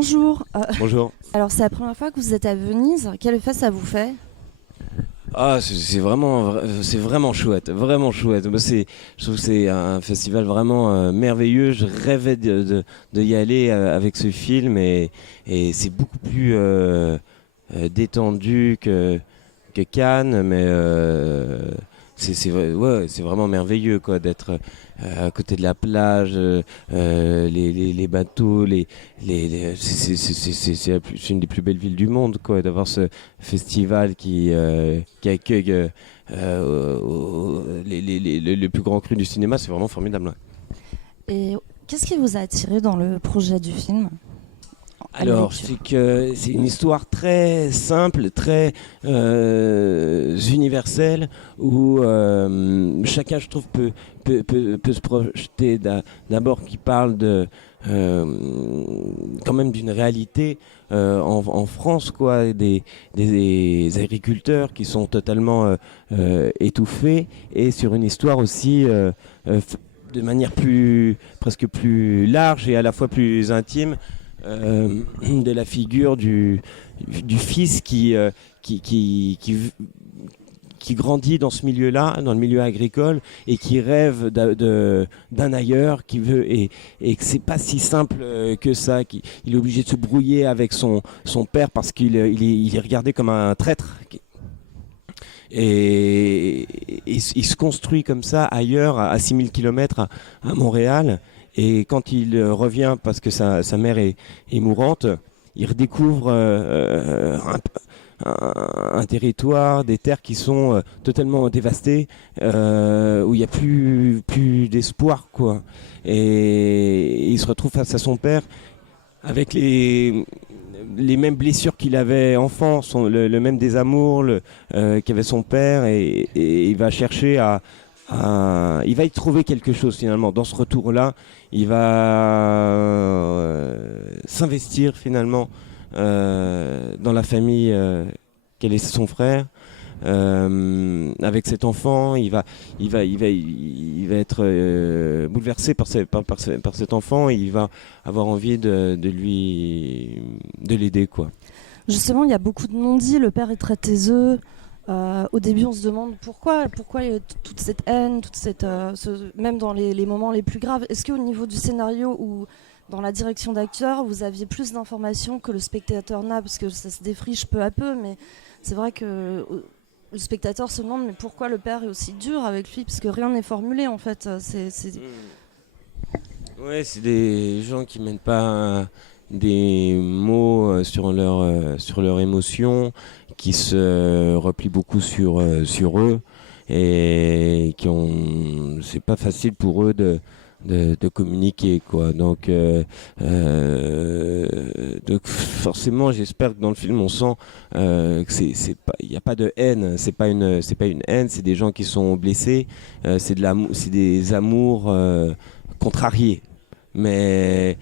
Bonjour. Bonjour. Alors c'est la première fois que vous êtes à Venise. Quel effet ça vous fait? Ah, c'est vraiment chouette, vraiment chouette. Je trouve que c'est un festival vraiment merveilleux. Je rêvais de y aller avec ce film et c'est beaucoup plus détendu que Cannes, mais ouais, c'est vraiment merveilleux quoi d'être à côté de la plage, les bateaux, c'est une des plus belles villes du monde quoi, d'avoir ce festival qui accueille les plus grands crus du cinéma, c'est vraiment formidable. Ouais. Et qu'est-ce qui vous a attiré dans le projet du film à la Alors, lecture? c'est une histoire très simple, très universelle, où chacun, je trouve, peut se projeter d'abord qui parle euh, quand même d'une réalité en France, quoi, des agriculteurs qui sont totalement étouffés, et sur une histoire aussi de manière presque plus large et à la fois plus intime de la figure du fils qui, qui, qui, qui grandit dans ce milieu-là, dans le milieu agricole, et qui rêve d'un ailleurs, qui veut et que c'est pas si simple que ça. Il est obligé de se brouiller avec son père parce il est regardé comme un traître. Et il se construit comme ça ailleurs, à 6000 km à Montréal. Et quand il revient, parce que sa mère est mourante, il redécouvre un territoire, des terres qui sont totalement dévastées, où il n'y a plus d'espoir, quoi. Et il se retrouve face à son père avec les mêmes blessures qu'il avait enfant, le même désamour qu'avait son père, et il va chercher il va y trouver quelque chose finalement. Dans ce retour-là, il va s'investir finalement dans la famille qu'elle est son frère. Avec cet enfant, il va être bouleversé par cet enfant et il va avoir envie de l'aider quoi. Justement, il y a beaucoup de non-dits. Le père est très taiseux. Au début, on se demande pourquoi il y a toute cette haine, même dans les moments les plus graves. Est-ce qu'au niveau du scénario ou dans la direction d'acteur, vous aviez plus d'informations que le spectateur n'a, parce que ça se défriche peu à peu, mais c'est vrai que le spectateur se demande mais pourquoi le père est aussi dur avec lui, parce que rien n'est formulé en fait. Ouais, c'est des gens qui mènent pas des mots sur leurs émotions, qui se replient beaucoup sur eux et c'est pas facile pour eux de communiquer quoi. Donc forcément, j'espère que dans le film on sent que c'est pas, il n'y a pas de haine, c'est pas une haine, c'est des gens qui sont blessés, c'est des amours contrariés. Mais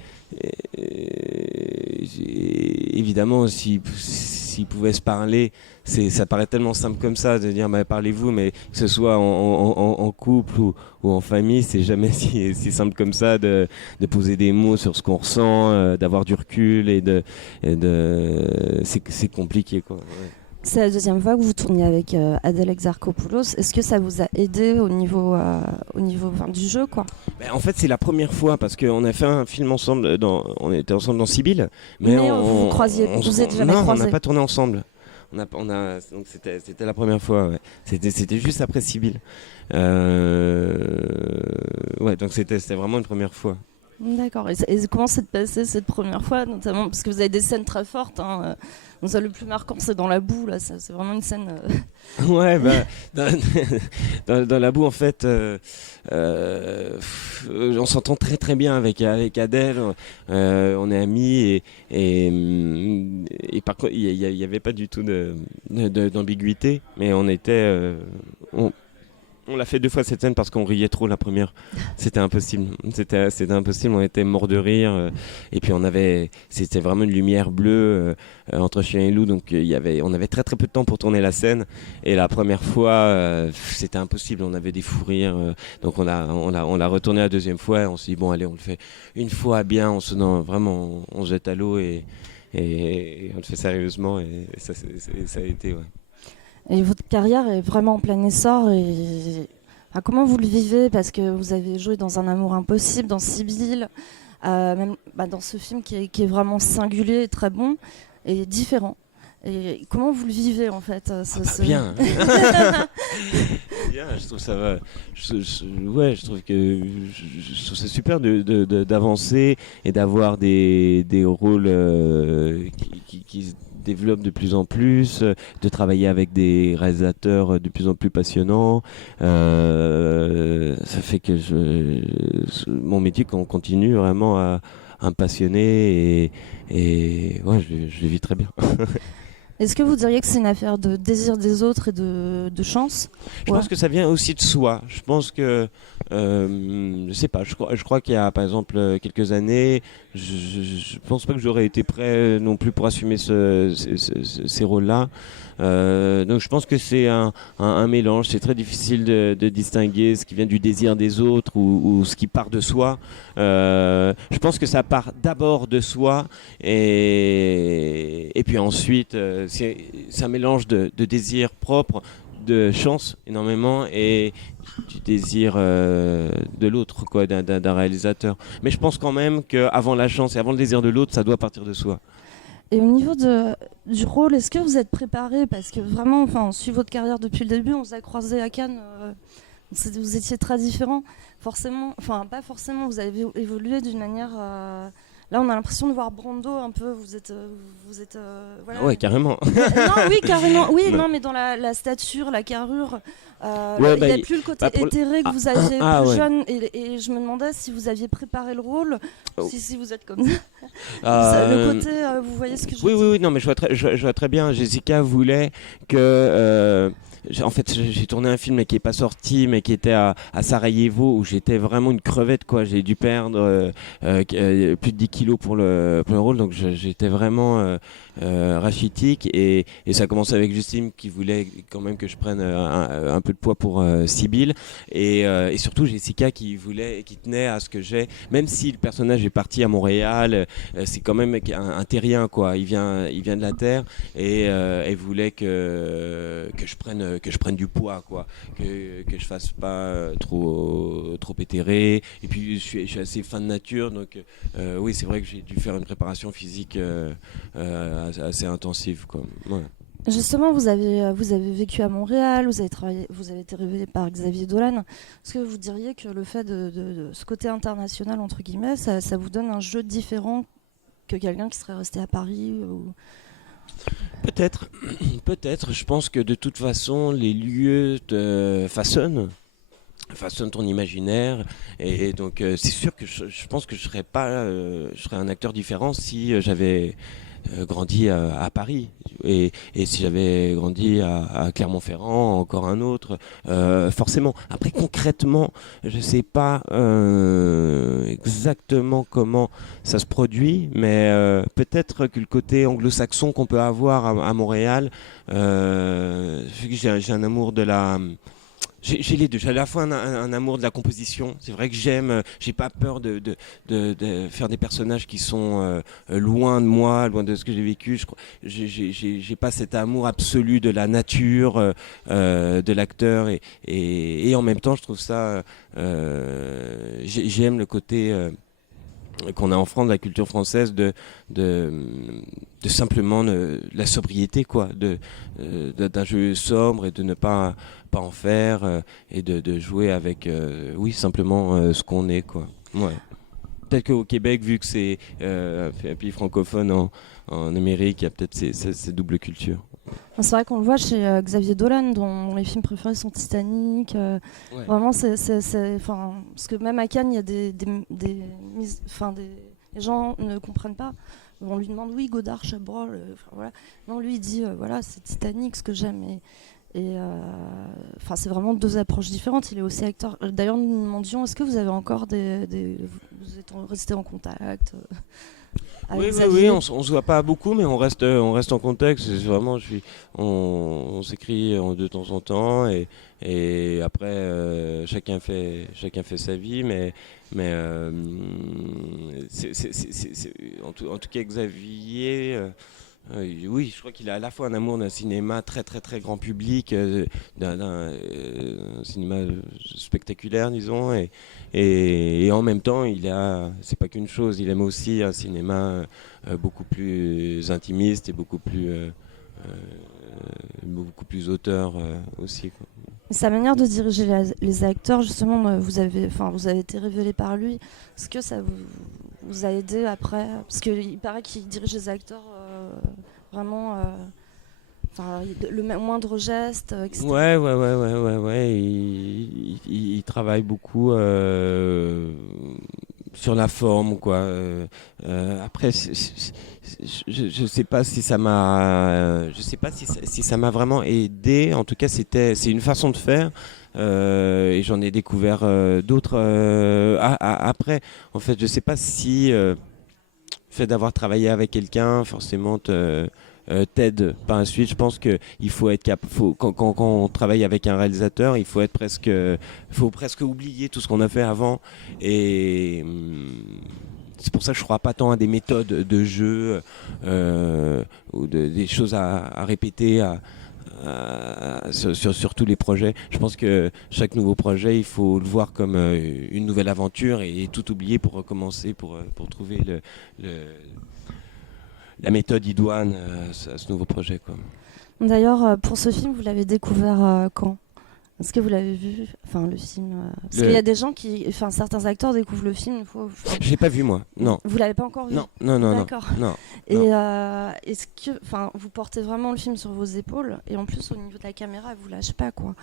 évidemment, s'ils pouvaient se parler, ça paraît tellement simple comme ça de dire bah, parlez-vous, mais que ce soit en couple ou en famille, c'est jamais si simple comme ça de poser des mots sur ce qu'on ressent, d'avoir du recul c'est compliqué quoi. Ouais. C'est la deuxième fois que vous tournez avec Adèle Exarchopoulos. Est-ce que ça vous a aidé au niveau enfin, du jeu, quoi? Ben, en fait, c'est la première fois parce qu'on a fait un film ensemble, on était ensemble dans Sibylle, mais Mais vous êtes jamais non, on croisés? n'a pas tourné ensemble. Donc c'était la première fois. Ouais. C'était juste après Sibylle. Ouais, donc c'était vraiment une première fois. D'accord. Et comment s'est passé cette première fois, notamment parce que vous avez des scènes très fortes. Donc ça, le plus marquant, c'est dans la boue. Là, c'est vraiment une scène. Ouais, bah, dans la boue, en fait, on s'entend très très bien avec Adèle. On est amis et par contre, il y avait pas du tout d'ambiguïté, mais on était, On l'a fait 2 fois cette scène parce qu'on riait trop la première. C'était impossible. C'était impossible. On était morts de rire. Et puis c'était vraiment une lumière bleue entre chien et loup. Donc on avait très très peu de temps pour tourner la scène. Et la première fois, c'était impossible. On avait des fous rires. Donc on l'a retourné la deuxième fois. Et on s'est dit bon allez, on le fait une fois bien. Vraiment, on se jette à l'eau et on le fait sérieusement. Et ça a été ouais. Et votre carrière est vraiment en plein essor. Et enfin, comment vous le vivez? Parce que vous avez joué dans Un amour impossible, dans Sibylle, même dans ce film qui est vraiment singulier et très bon et différent. Et comment vous le vivez en fait Bien. Bien, je trouve ça va. Ouais, je trouve ça super d'avancer et d'avoir des rôles qui se développent de plus en plus, de travailler avec des réalisateurs de plus en plus passionnants. Ça fait que mon métier continue vraiment à me passionner et ouais, je le vis très bien. Est-ce que vous diriez que c'est une affaire de désir des autres et de chance? Je pense que ça vient aussi de soi. Je pense que, je sais pas, je crois qu'il y a par exemple quelques années, je pense pas que j'aurais été prêt non plus pour assumer ces rôles-là. Donc je pense que c'est un mélange. C'est très difficile de distinguer ce qui vient du désir des autres ou ce qui part de soi. Je pense que ça part d'abord de soi et puis ensuite c'est un mélange de désir propre, de chance énormément et du désir de l'autre, quoi, d'un réalisateur. Mais je pense quand même qu'avant la chance et avant le désir de l'autre, ça doit partir de soi. Et au niveau du rôle, est-ce que vous êtes préparé? Parce que vraiment, on suit votre carrière depuis le début, on vous a croisé à Cannes, vous étiez très différents. Forcément, enfin pas forcément, vous avez évolué d'une manière... Là, on a l'impression de voir Brando un peu, vous êtes voilà. Ouais, carrément. Non, oui, carrément, oui, Ouais. non, mais dans la stature, la carrure, Ouais, il n'y a plus le côté éthéré que vous aviez plus ouais. jeune, et je me demandais si vous aviez préparé le rôle, si vous êtes comme ça. Le côté, vous voyez ce que je veux dire? Oui, non, mais je vois très bien. Jessica voulait que. En fait, j'ai tourné un film qui n'est pas sorti, mais qui était à Sarajevo, où j'étais vraiment une crevette, quoi. J'ai dû perdre plus de 10 kilos pour le rôle, donc j'étais vraiment rachitique. Et ça a commencé avec Justine, qui voulait quand même que je prenne un peu de poids pour Sibylle. Et surtout Jessica, qui tenait à ce que j'ai, même si le personnage est parti à Montréal, c'est quand même un terrien, quoi. Il vient de la terre et elle voulait que je prenne du poids, quoi, que je fasse pas trop éthéré. Et puis je suis assez fan de nature, donc oui, c'est vrai que j'ai dû faire une préparation physique assez intensive, quoi. Ouais. Justement, vous avez vécu à Montréal, vous avez été révélé par Xavier Dolan. Est-ce que vous diriez que le fait de ce côté international, entre guillemets, ça vous donne un jeu différent que quelqu'un qui serait resté à Paris ou... Peut-être. Je pense que de toute façon, les lieux te façonnent ton imaginaire et donc c'est sûr que je pense que je serais un acteur différent si j'avais grandi à Paris et si j'avais grandi à Clermont-Ferrand, encore un autre, forcément. Après concrètement, je sais pas exactement comment ça se produit, mais peut-être que le côté anglo-saxon qu'on peut avoir à Montréal, vu que j'ai un amour de la... J'ai les deux. J'ai à la fois un amour de la composition. C'est vrai que j'ai pas peur de faire des personnages qui sont loin de moi, loin de ce que j'ai vécu. J'ai pas cet amour absolu de la nature, de l'acteur et en même temps, je trouve ça. J'aime le côté qu'on a en France, de la culture française, de simplement la sobriété, quoi, d'un jeu sobre et de ne pas en faire et de jouer avec, oui, simplement ce qu'on est, quoi. Ouais. Peut-être qu'au Québec, vu que c'est un pays francophone en Amérique, il y a peut-être ces doubles cultures. C'est vrai qu'on le voit chez Xavier Dolan, dont les films préférés sont Titanic. Ouais. Vraiment, parce que même à Cannes, il y a les gens ne comprennent pas. On lui demande, oui, Godard, Chabrol, voilà. Non, lui, il dit, voilà, c'est Titanic, ce que j'aime. Et c'est vraiment deux approches différentes. Il est aussi acteur. D'ailleurs, nous demandions, est-ce que vous avez encore vous êtes restés en contact avec Xavier? On se voit pas beaucoup, mais on reste en contact. C'est vraiment, on s'écrit de temps en temps, et après chacun fait sa vie, mais en tout cas Xavier. Oui, je crois qu'il a à la fois un amour d'un cinéma très très très grand public, d'un cinéma spectaculaire, disons, et en même temps, c'est pas qu'une chose, il aime aussi un cinéma beaucoup plus intimiste et beaucoup plus auteur aussi, quoi. Sa manière de diriger les acteurs, justement, vous avez été révélé par lui. Est-ce que ça vous a aidé après? Parce qu'il paraît qu'il dirige les acteurs vraiment, le moindre geste, etc. Ouais. Il travaille beaucoup sur la forme, quoi. Après, je sais pas si ça m'a, je sais pas si ça m'a vraiment aidé. En tout cas, c'est une façon de faire. Et j'en ai découvert d'autres après. En fait, je sais pas si le fait d'avoir travaillé avec quelqu'un forcément t'aide par la suite. Je pense que il faut être quand on travaille avec un réalisateur, il faut presque oublier tout ce qu'on a fait avant, et c'est pour ça que je crois pas tant à des méthodes de jeu ou des choses à répéter sur tous les projets. Je pense que chaque nouveau projet, il faut le voir comme une nouvelle aventure, et tout oublier pour recommencer, pour trouver la méthode idoine à ce nouveau projet, quoi. D'ailleurs, pour ce film, vous l'avez découvert quand? Est-ce que vous l'avez vu, le film Parce qu'il y a des gens certains acteurs découvrent le film une fois. Je l'ai pas vu, moi. Non. Vous l'avez pas encore vu? Non. D'accord. Non. Et est-ce que, vous portez vraiment le film sur vos épaules, et en plus au niveau de la caméra, elle vous lâche pas, quoi.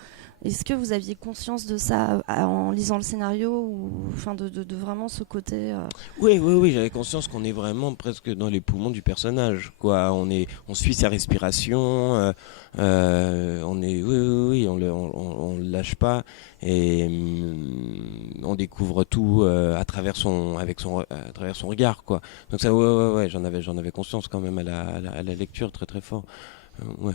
Est-ce que vous aviez conscience de ça en lisant le scénario, ou de vraiment ce côté Oui, j'avais conscience qu'on est vraiment presque dans les poumons du personnage, quoi. On suit sa respiration, on le lâche pas, et on découvre tout à travers son regard, quoi. Donc ça, ouais, j'en avais conscience quand même à la lecture, très très fort. Ouais.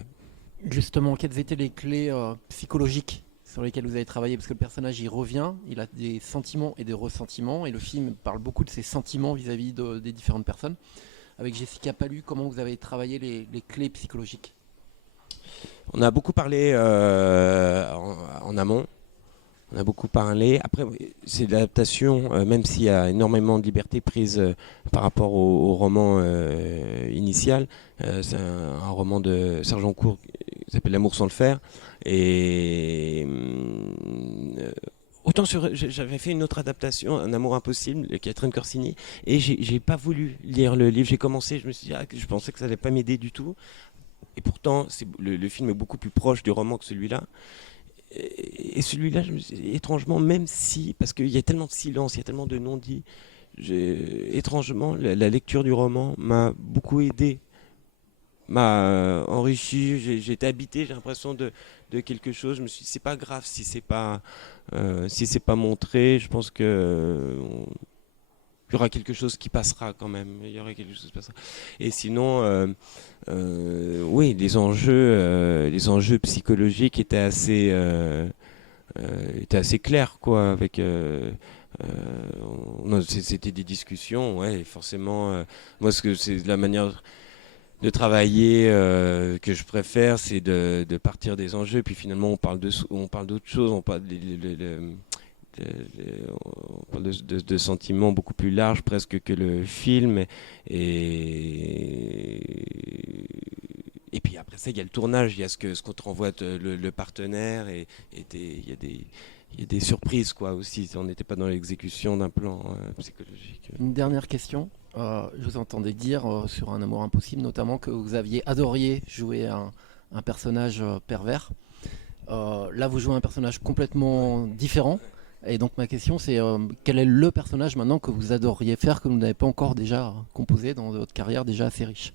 Justement, quelles étaient les clés psychologiques sur lesquelles vous avez travaillé? Parce que le personnage, il revient, il a des sentiments et des ressentiments, et le film parle beaucoup de ses sentiments vis-à-vis des différentes personnes. Avec Jessica Pallu, comment vous avez travaillé les clés psychologiques? On a beaucoup parlé en amont. On a beaucoup parlé. Après, c'est de l'adaptation, même s'il y a énormément de liberté prise par rapport au roman initial. C'est un roman de Serge Joncourt qui s'appelle L'amour sans le faire. Et autant j'avais fait une autre adaptation, Un amour impossible, de Catherine Corsini, et j'ai pas voulu lire le livre. J'ai commencé, je me suis dit, je pensais que ça allait pas m'aider du tout. Et pourtant, le film est beaucoup plus proche du roman que celui-là. Et celui-là, étrangement, même si, parce qu'il y a tellement de silence, il y a tellement de non-dits, étrangement, la lecture du roman m'a beaucoup aidé, m'a enrichi. J'ai été habité, j'ai l'impression de quelque chose. Je me suis dit, c'est pas grave si c'est pas montré. Je pense que il y aura quelque chose qui passera quand même. Il y aura quelque chose qui passera. Et sinon, oui, les enjeux psychologiques étaient assez clairs, quoi. Avec, c'était des discussions, ouais. Forcément, moi, c'est la manière de travailler que je préfère, c'est de partir des enjeux. Puis finalement, on parle d'autre chose. On parle on parle de sentiments beaucoup plus larges presque que le film, et puis après ça il y a le tournage, il y a ce qu'on te renvoie le partenaire, et il y a des surprises, quoi, aussi. On n'était pas dans l'exécution d'un plan psychologique. Une dernière question. Je vous entendais dire sur Un amour impossible notamment que vous aviez adoré jouer un personnage pervers. Là vous jouez un personnage complètement différent. Et donc ma question c'est quel est le personnage maintenant que vous adoriez faire, que vous n'avez pas encore déjà composé dans votre carrière déjà assez riche?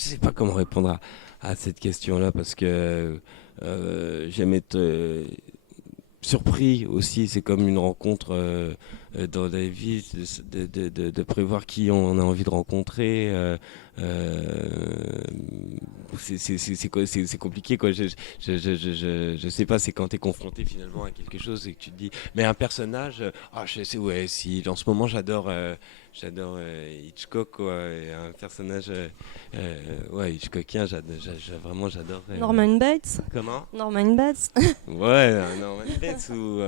sais pas comment répondre à cette question-là parce que j'aime être surpris aussi. C'est comme une rencontre dans la vie, de prévoir qui on a envie de rencontrer. C'est compliqué quoi. Je sais pas. C'est quand t'es confronté finalement à quelque chose et que tu te dis, mais un personnage. Je sais ouais. Si en ce moment j'adore Hitchcock quoi. Et un personnage ouais Hitchcockien. Vraiment j'adore. Norman Bates. Comment? Norman Bates. Ouais, Norman Bates ou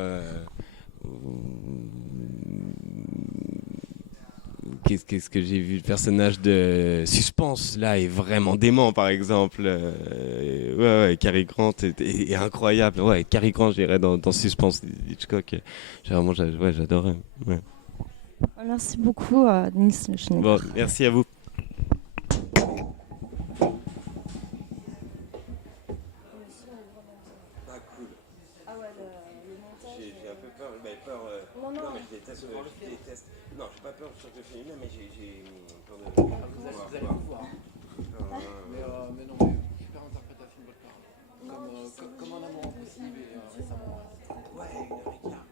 qu'est-ce que j'ai vu? Le personnage de Suspense, là, est vraiment dément, par exemple. Ouais, Cary Grant est incroyable. Ouais, Cary Grant, j'irais dans Suspense Hitchcock. Ouais, j'adorais. Ouais. Merci beaucoup, Denis Lechenet. Bon, merci à vous. J'ai un peu peur, non, mais je déteste, non, j'ai pas peur sur le féminin, mais j'ai peur de... Vous allez pouvoir. Mais non, mais super interprétation de votre part. Comme un amour impossible et récemment. Ouais, Ricard.